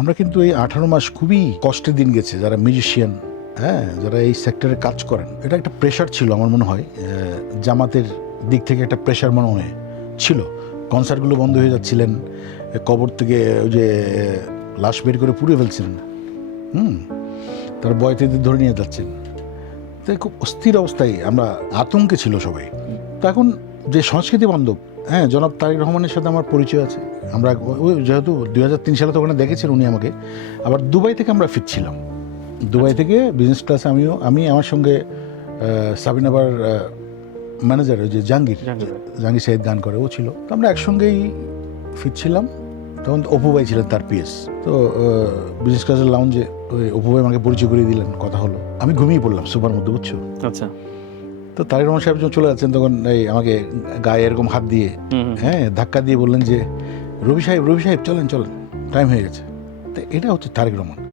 আমরা কিন্তু এই 18 মাস খুবই কষ্টের দিন গেছে, যারা মিউজিশিয়ান, হ্যাঁ, যারা এই সেক্টরে কাজ করেন। এটা একটা প্রেশার ছিল আমার মনে হয়, জামাতের দিক থেকে একটা প্রেশার মনে হয় ছিল। কনসার্টগুলো বন্ধ হয়ে যাচ্ছিলেন, কবর থেকে ওই যে লাশ বের করে পুড়ে ফেলছিলেন, তার বয়তীদের ধরে নিয়ে যাচ্ছেন। তাই খুব অস্থির অবস্থায়, আমরা আতঙ্কে ছিল সবাই। তো এখন যে সংস্কৃতি বান্ধব, হ্যাঁ, জনাব তারেক রহমানের সাথে আমার পরিচয় আছে। আমরা ওই যেহেতু 2003 সালে তো ওখানে দেখেছেন উনি আমাকে, আবার দুবাই থেকে আমরা ফিরছিলাম। দুবাই থেকে বিজনেস ক্লাসে আমি আমার সঙ্গে সাবিনাবার ম্যানেজার, ওই যে জাহাঙ্গীর সাহিদ গান করে, ও ছিল। তো আমরা একসঙ্গেই ফিরছিলাম। তখন অপু ভাই ছিলেন তার পিএস। তো বিজনেস ক্লাসের লাউঞ্জে ওই অপু ভাই আমাকে পরিচয় করিয়ে দিলেন, কথা হলো। আমি ঘুমিয়ে পড়লাম সোফার মধ্যে, বুঝছো। আচ্ছা। তো তারেক রহমান সাহেব যখন চলে যাচ্ছেন, তখন এই আমাকে গায়ে এরকম হাত দিয়ে, হ্যাঁ, ধাক্কা দিয়ে বললেন যে রবি সাহেব চলেন, টাইম হয়ে গেছে। তো এটা হচ্ছে তারেক রহমান।